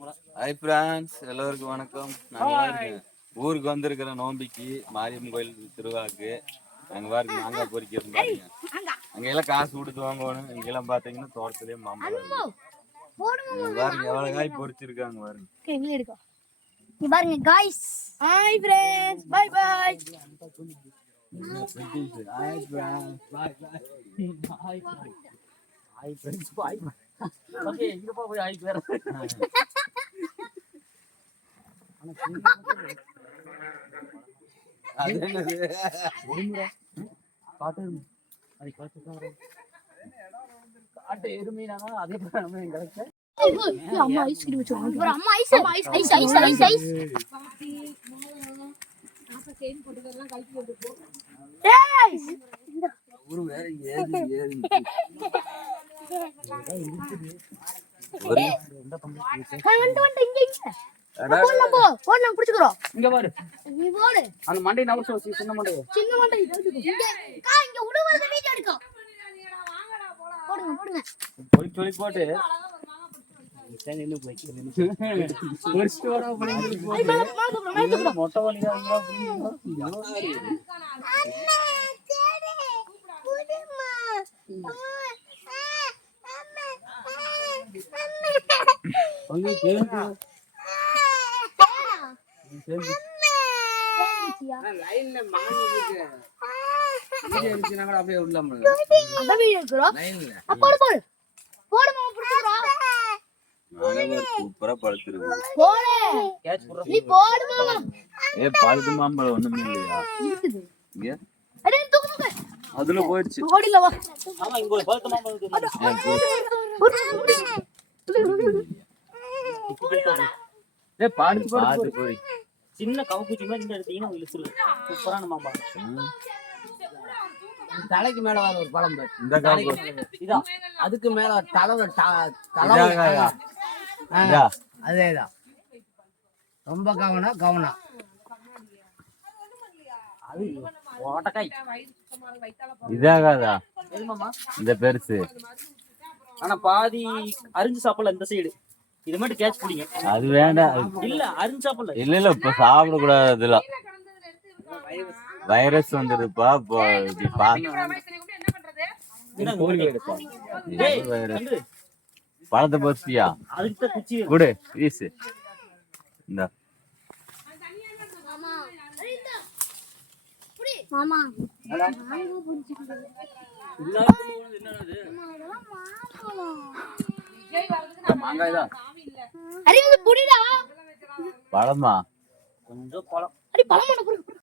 Hi friends, எல்லோருக்கும் வணக்கம். நாங்கள் ஊருக்கு வந்திருக்கிற நோம்பிக்கு மாரியம்மன் கோயில் திருவிழாக்கு நாங்கள் பாருங்க மாங்காய் பொறிக்கிறோம் பாருங்க. அங்கெல்லாம் காசு கொடுத்து வாங்கணும். இங்கெல்லாம் பார்த்தீங்கன்னா தோட்டத்திலேயே மாம்பழம் பாருங்க எவ்வளோ காய் பொறிச்சிருக்காங்க பாருங்க. பாருங்க guys. Hi friends, bye bye. Hi friends, bye bye. Hi friends, bye bye. Okay, இங்க போய் ஹாய் வேற. அது என்னது? ஒருமுறை காட்டு அது காட்டு எருமைனா அதே போல நம்ம எங்களுக்கு அம்மா ஐஸ்கிரீம் வச்சுருவாங்க. ஒரு அம்மா ice ice ice ice ice ice. நாப்ப செயின் போட்டுக்கலாம் கழட்டி போட்டு. ஏய் ஒரு வேற ஏறி ஏறி வந்து இங்க இங்க போன் நம்ம புடிச்சுக்கறோம். இங்க பாரு, நீ போடு அந்த மண்டை நவுசோ சின்ன மண்டை இங்க உடுவறது வீடியோ எடுக்கும். போடுங்க போடுங்க போய் சொல்லி போட்டு நின்னு போய் ஃபர்ஸ்ட் வர போடுங்க. மொட்டை வலியா இங்க ஒண்ணு கேளுங்க. லைன்ல மானி இருக்கு. வீடியோ எடுத்துனா கூட அப்படியே உள்ளாம. அத வீடியோ எடுக்கறோம். லைன்ல. போடு போடு. போடு மாமா புடிச்சுக்கறோம். மாங்காய் சூப்பரா பழுத்திருக்கு. போடு. கேட்ச் போடுற. நீ போடு மாமா. பழுது மாம்பழம் ஒண்ணுமே இல்லையா? இருக்குது. இங்க அட தூக்கு. அதுல போயிடுச்சு. ஓடில வா. ஆமா, இங்க ஒரு பழுத்த மாம்பழம் இருக்கு. டேய் பாடு போய் சின்ன கவுக்குச்சி மாதிரி இந்த எடுத்தீங்கன்னா இழுத்துரு. சூப்பரான மாம்பழம். தலைக்கு மேல வர ஒரு பழம் பாரு. இந்த காய் இதான் அதுக்கு மேல அதேதான். ரொம்ப கவனம். அது ஓட்டக்காய் இதாகாதா? எதுமாமா இந்த பெருசு ஆனா பாதி அரிஞ்சு சாப்பிடல இந்த சைடு. இது மட்டும் கேட்ச் பிடிங்க. அது வேண்டாம். இல்ல அரிஞ்சு சாப்பிடல. இல்ல இப்ப சாப்பிட கூடாது. இதெல்லாம் வைரஸ் வந்துருப்பா. பழத்தை பறிச்சியா? அதுக்கு குச்சி குடு வீசு. இந்த மாமா மாங்காய் தான். அரே இது புடிடா. பழமா? கொஞ்சம் பழம். அடி பழம்